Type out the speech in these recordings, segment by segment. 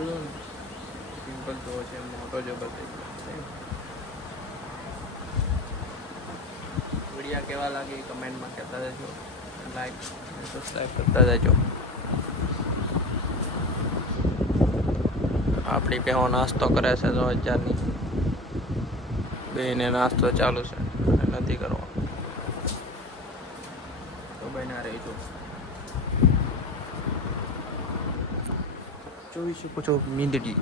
કીધું હતું ને સિમ્પલ તો છે મોટો જબર થઈ ગયો છે. વિડીયા કેવા લાગે કમેન્ટમાં કહેતા રહેજો, લાઈક અને સબસ્ક્રાઈબ કરતા રહેજો. આપણી બેહો નાસ્તો કરે છે તો 1000ની બેને નાસ્તો ચાલુ છે અને નથી કરવાનો તો બના રહેજો. જોઈ શકો છો મીંદડી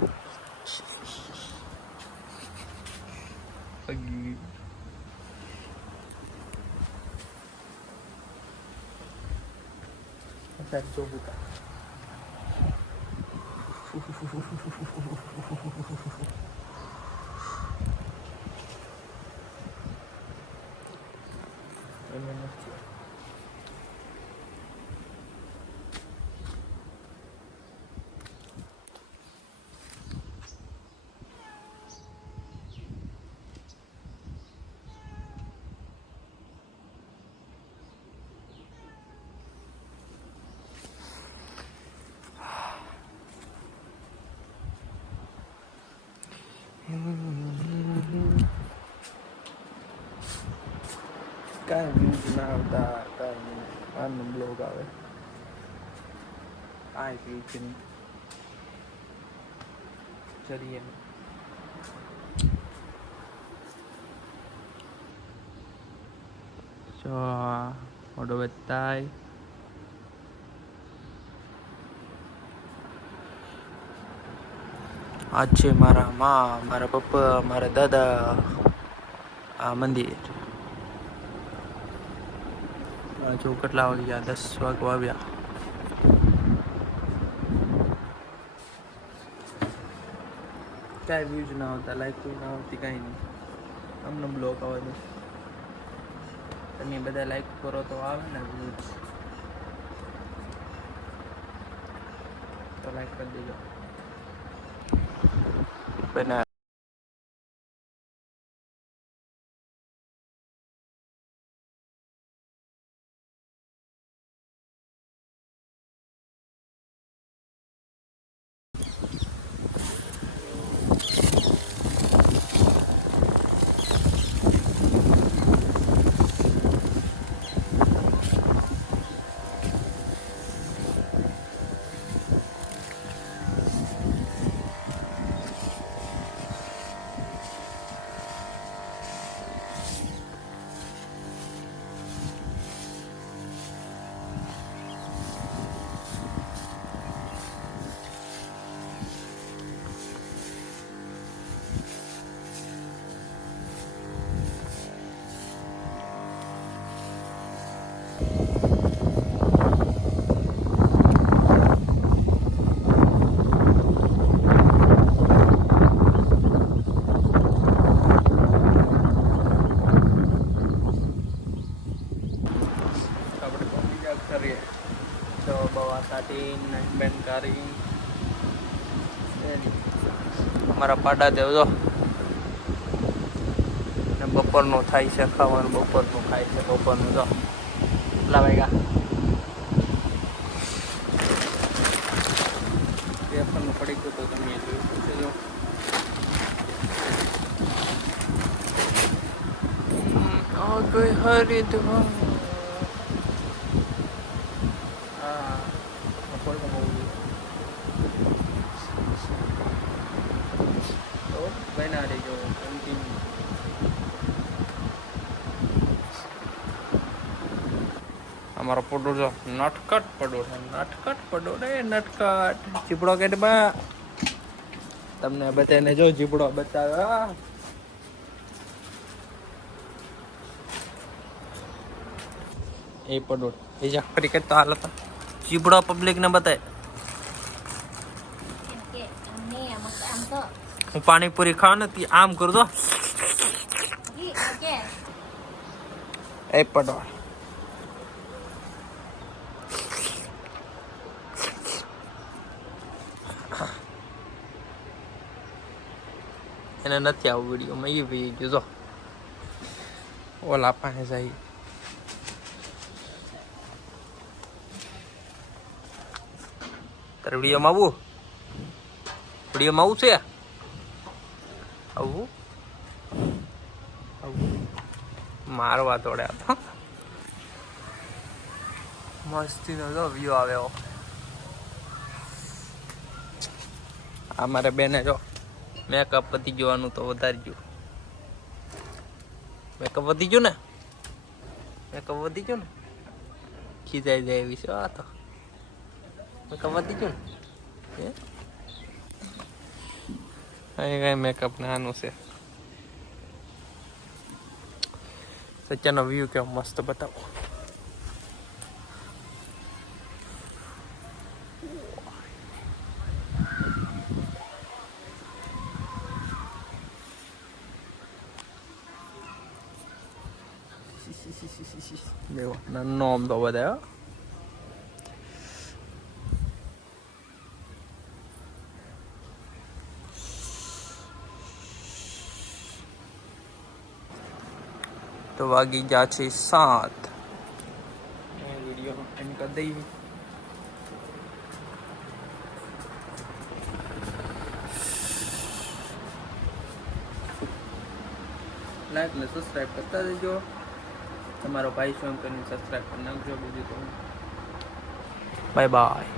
જોબુકા કાંઈ વ્યૂઝ ના આવતા, કાંઈ નહીં. આનો બ્લોગ આવે કાંઈ વ્યૂઝ નહીં ચલીએ જો મોટો બતાય આજ છે મારા માં, મારા પપ્પા, મારા દાદા આ મંદિર. જો કેટલા વાગ્યા 10 વાગવા આવ્યા. કાંઈ વ્યૂઝ ના આવતા, લાઈક કોઈ ના આવતી, કાંઈ નહીં. અમને બ્લોક આવે છે. તમે બધા લાઈક કરો તો આવે ને વ્યૂઝ, તો લાઈક કરી દેજો. બના કરીએ તો બવા સાટી બેન કરી અમારા પાડા દેવ જો ને બપોરનું થાય છે ખાવાનું, બપોરનું ખાય છે, બપોરનું જો કેટલા વાગ્યા પેપરનું પડી ગયું તો તમે જોઈ શકો છો. ગઈ હરિદ્વાર બના રહીજો કન્ટિન્યુ. અમારો પડો જો નટકટ પડો છે, નટકટ પડો રે નટકટ ચીપડો કેટમાં તમને બતાવીને જો ચીપડો બતાવે. એ પડો એ જ ક્રિકેટ તો હાલ હતા ચીપડો પબ્લિક ને બતાવે. હું પાણીપુરી ખાવ ને આમ કર દો એ પડો એને નથી આવું વિડીયોમાં એ ભાઈ જો ઓલા પાસે જાય તારે વિડીયોમાં આવું વિડીયોમાં આવું છે આવું આવું મારવા તોડ્યા મસ્તીનો જો વ્યૂ આવ્યો. અમારે બેને જો મેકઅપ વધી જવાનું તો વધારી ગયું. મેકઅપ વધી ગયું ને ખીજાઈ જાય એવી છે. આ તો મેકઅપ વધી ગયું ને કઈ મેકઅપ નાનું છે. સચ્ચાનો વ્યૂ કેવો મસ્ત બતાવો. નાનો આમ તો બધા તો વાગી ગયા છે 7. વિડીયો એન્ડ કરી દઈએ. લાઈક ને સબસ્ક્રાઈબ કરતા દેજો. તમારો ભાઈ સ્વયં કરીને સબસ્ક્રાઈબ કરી નાખજો. બીજું તો બાય બાય.